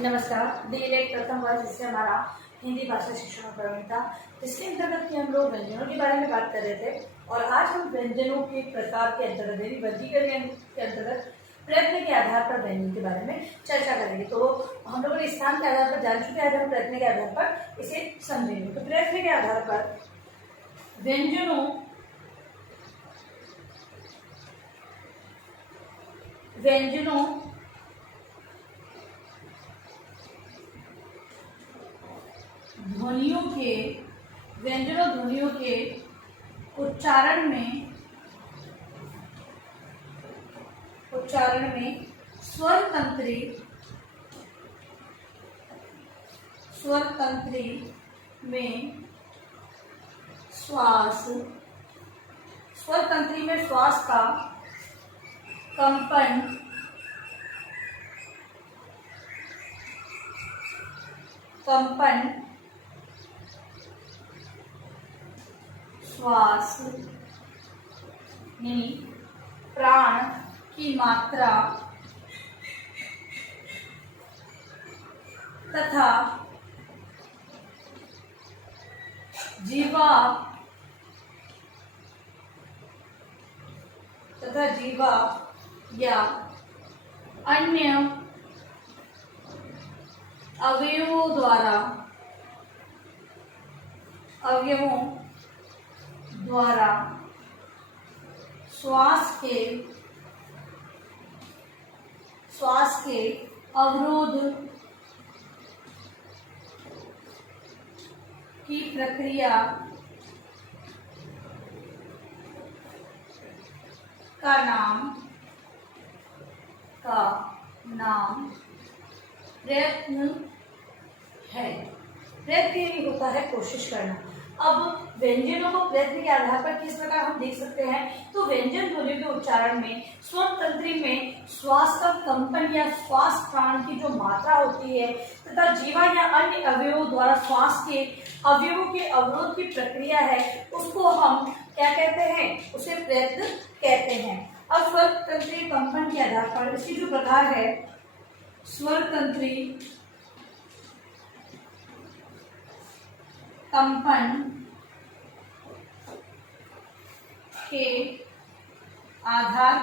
नमस्कार। डीएलएड प्रथम वर्ष जिससे हमारा हिंदी भाषा शिक्षण प्रवीण था, जिसके अंतर्गत कि हम लोग व्यंजनों के बारे में बात कर रहे थे। और आज हम व्यंजनों के प्रकार के अंतर्गत यानी वर्गीकरण के अंतर्गत प्रयत्न के आधार पर व्यंजन के बारे में चर्चा करेंगे। तो हम लोगों ने स्थान के आधार पर जान चुके हैं, आज हम प्रयत्न के आधार पर इसे समझेंगे। तो प्रयत्न के आधार पर व्यंजनों ध्वनियों के उच्चारण में स्वर तंत्री में श्वास का कंपन श्वास यानी प्राण की मात्रा तथा जीवा या अन्य अवयवों द्वारा श्वास के अवरोध की प्रक्रिया का नाम प्रयत्न है। प्रयत्न यही होता है कोशिश करना। अब व्यंजनों को प्रयत्न के आधार पर किस प्रकार हम देख सकते हैं, तो व्यंजन ध्वनियों के उच्चारण में स्वर तंत्री में श्वास का कंपन या श्वास प्राण की जो मात्रा होती है तथा जीवा या अन्य अवयवों द्वारा श्वास के अवयवों के अवरोध की प्रक्रिया है, उसको हम क्या कहते हैं, उसे प्रयत्न कहते हैं। अब स्वर तंत्री कंपन के आधार पर इसकी जो प्रकार है, स्वर तंत्री कंपन के आधार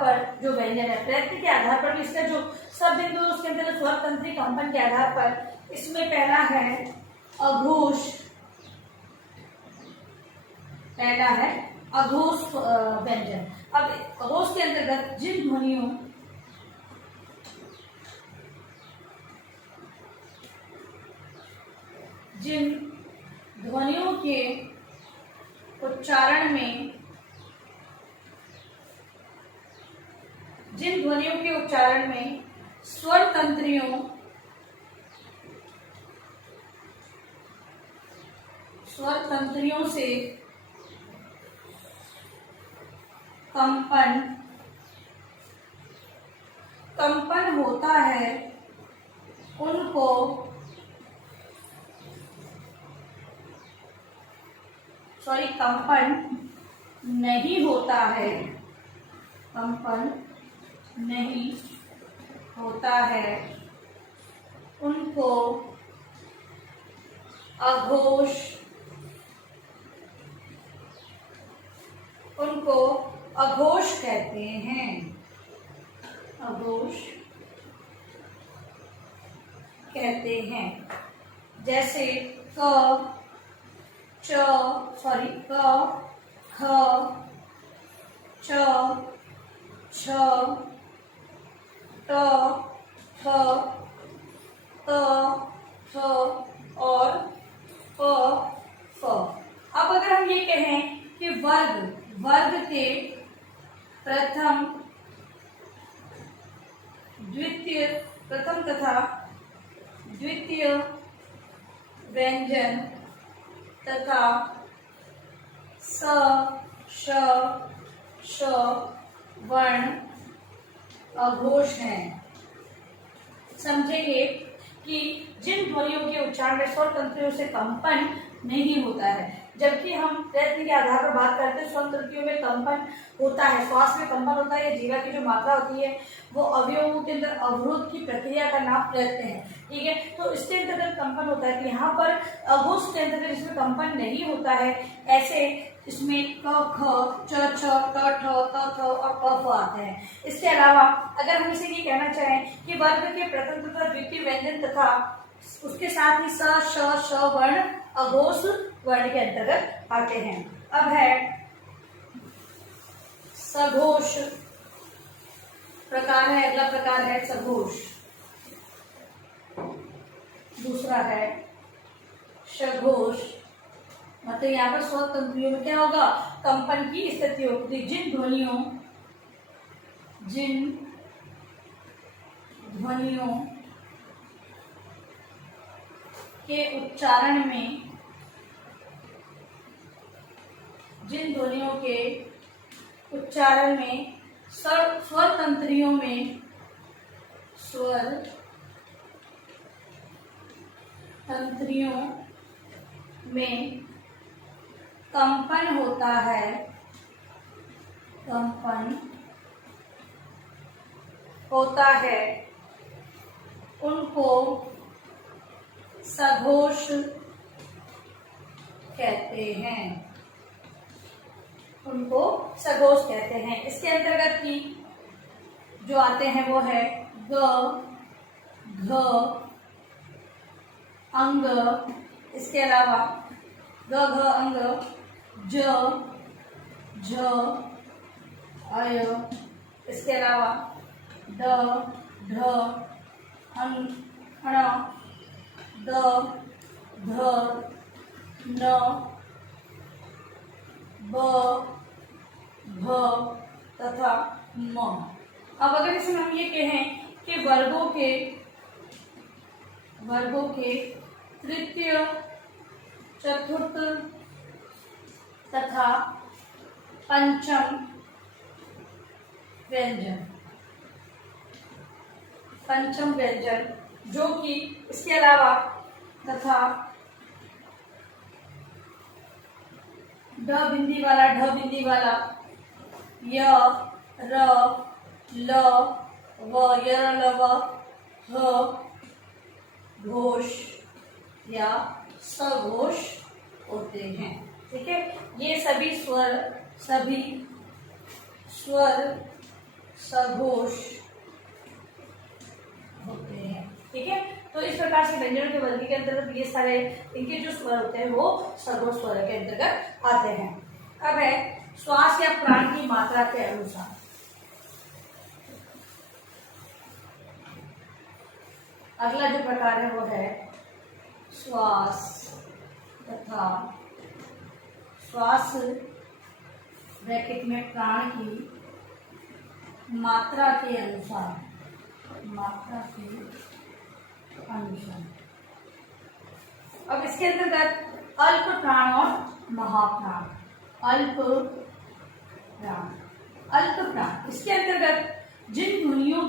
पर जो व्यंजन है, प्रयत्न के आधार पर इसका जो सब बिंदु उसके अंदर स्वर तंत्री कंपन के आधार पर इसमें पहला है अघोष व्यंजन। अब अघोष के अंतर्गत जिन ध्वनियों के उच्चारण में स्वर तंत्रियों से कंपन होता है, उनको कंपन नहीं होता है, उनको अघोष कहते हैं। जैसे क, च, क, ख, च, छ, ट, थ, त, थ और प, फ। अब अगर हम ये कहें कि वर्ग के प्रथम तथा द्वितीय व्यंजन तथा स, श, श वर्ण अघोष हैं। समझेंगे कि जिन ध्वनियों के उच्चारण में स्वर तंत्रियों से कंपन नहीं होता है, जबकि हम प्रयत्न के आधार पर बात करते हैं श्वसन तंत्रियों में कंपन होता है, श्वास में कंपन होता है, या जीवा की जो मात्रा होती है वो अवयवों के अंदर अवरोध की प्रक्रिया का नाम प्रयत्न है। ठीक है, तो इसके अंतर्गत कंपन होता है। तो यहाँ पर अघोष के अंतर्गत जिसमें कंपन नहीं होता है, ऐसे इसमें क ख च छ ट ठ त थ और प फ आते हैं। इसके अलावा अगर हम इसे ये कहना चाहें कि वर्ग के प्रथम तथा द्वितीय व्यंजन तथा उसके साथ ही स श श वर्ण अघोष वर्ण के अंतर्गत आते हैं। अब है सघोष प्रकार है, अगला प्रकार है सघोष, दूसरा है सघोष। मतलब यहाँ पर स्वर तंत्रियों में क्या होगा, कंपन की स्थिति होगी। जिन ध्वनियों के उच्चारण में, जिन ध्वनियों के उच्चारण में स्वर तंत्रियों में कंपन होता है, उनको सघोष कहते हैं। इसके अंतर्गत की जो आते हैं वो है ग, घ, अंग, इसके अलावा ग घ अंग, ज झ अय, इसके अलावा ड ढ अण द ध न ब भ तथा म। अब अगर इसमें हम ये कहें कि वर्गों के तृतीय, चतुर्थ तथा पंचम व्यंजन जो कि इसके अलावा तथा ड बिंदी वाला, ढ बिंदी वाला, य र ल व, य र ल व, ह घोष या सघोष होते हैं। ठीक है, ये सभी स्वर सघोष होते हैं। ठीक है, तो इस प्रकार से व्यंजनों के वर्ग के अंतर्गत ये सारे इनके जो स्वर होते हैं वो सघोष स्वर के अंतर्गत आते हैं। अब है श्वास या प्राण की मात्रा के अनुसार। अगला जो प्रकार है वो है श्वास तथा श्वास ब्रैकेट में प्राण की मात्रा के अनुसार, अब इसके अंतर्गत अल्प प्राण और महाप्राण। अल्प प्राण इसके अंतर्गत जिन ध्वनियों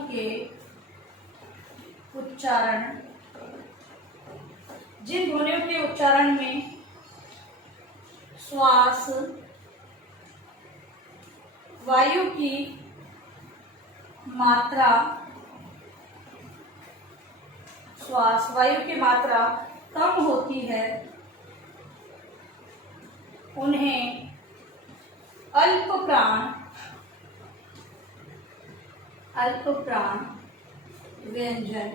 के उच्चारण में श्वास वायु की मात्रा कम होती है, उन्हें अल्प प्राण व्यंजन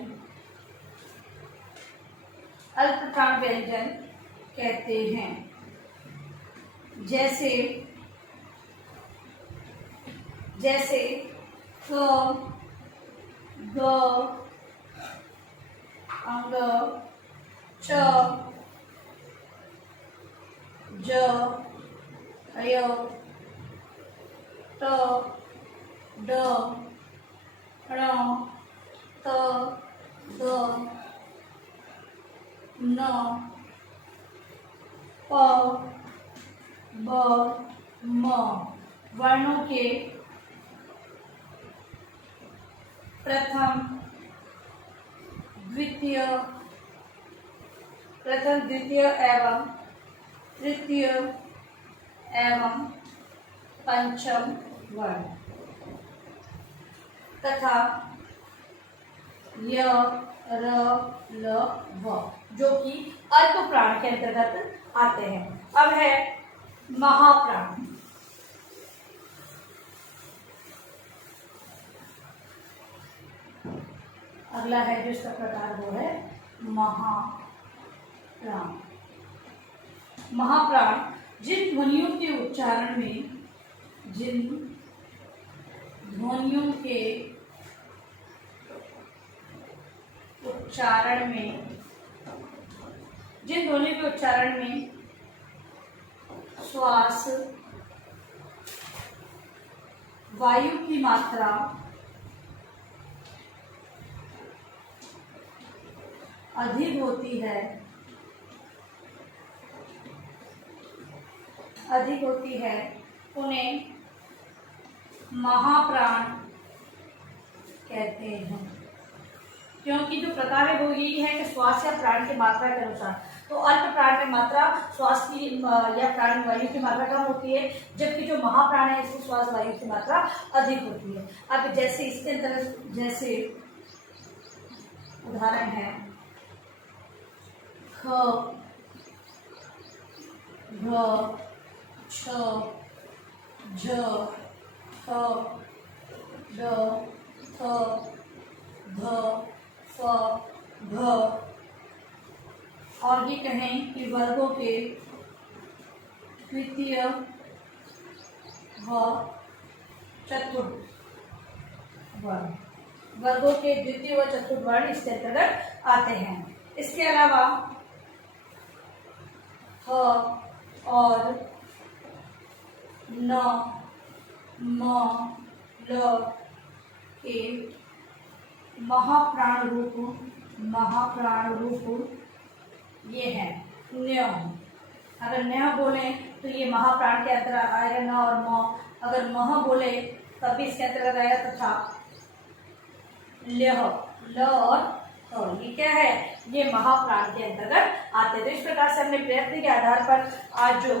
कहते हैं। जैसे क, ग, अंग, च, ज, अय, ट, ड, ण, त, द, न, प, ब, म वर्णों के प्रथम, द्वितीय, प्रथम, द्वितीय एवं तृतीय एवं पंचम वर्ण तथा य, र, ल, व जो कि अल्प प्राण के अंतर्गत आते हैं। अब है महाप्राण। अगला है जो इसका प्रकार वो है महाप्राण। महाप्राण जिन ध्वनियों के उच्चारण में जिन ध्वनियों के उच्चारण में श्वास वायु की मात्रा अधिक होती है उन्हें महाप्राण कहते हैं। क्योंकि जो प्रकार है वो यही है कि श्वास या प्राण की मात्रा के अनुसार, तो अल्प प्राण में मात्रा श्वास की या प्राण वायु की मात्रा कम होती है, जबकि जो महाप्राण है इसकी श्वास वायु की मात्रा अधिक होती है। अब जैसे इसके अंतर्गत जैसे उदाहरण है ख, घ, छ, झ, ठ, ड, थ, ध, फ, घ। और ये कहें कि वर्गों के तृतीय व चतुर्थ वर्ण, वर्गों के द्वितीय व चतुर्थ वर्ण इसके अंतर्गत आते हैं। इसके अलावा ह और न, म, ल के महाप्राण रूप ये है न्य। अगर न्य बोले तो ये महाप्राण के अंतर्गत आएगा न और म। अगर मह बोले तब भी इसके अंतर्गत आएगा तथा ल्यह, ल और ह, ये क्या है, ये महाप्राण के अंतर्गत आते। तो इस प्रकार से हमने प्रयत्न के आधार पर आज जो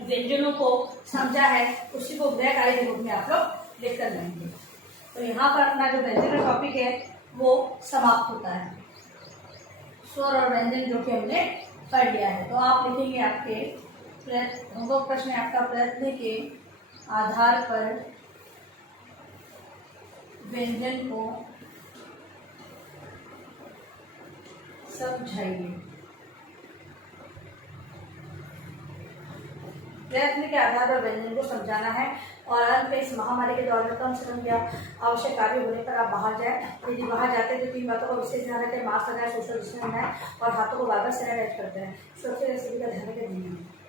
व्यंजनों को समझा है उसी को गृह कार्य के रूप में आप लोग लिख कर लेंगे। तो यहाँ पर अपना जो व्यंजन का टॉपिक है वो समाप्त होता है। स्वर और व्यंजन जो कि हमने पढ़ लिया है, तो आप लिखेंगे आपके होमवर्क प्रश्न है आपका प्रयत्न के आधार पर व्यंजन को समझाइए। प्रयत्न के आधार पर व्यंजन को समझाना है और अंत में इस महामारी के दौर में कम से कम या आवश्यक कार्य होने पर आप बाहर जाए। यदि बाहर जाते हैं तो 3 बातों का विशेष ध्यान रखें, मास्क लगाएं, सोशल डिस्टेंस बनाएं और हाथों को बार-बार सैनिटाइज करते हैं। सुरक्षित सभी का ध्यान रखें।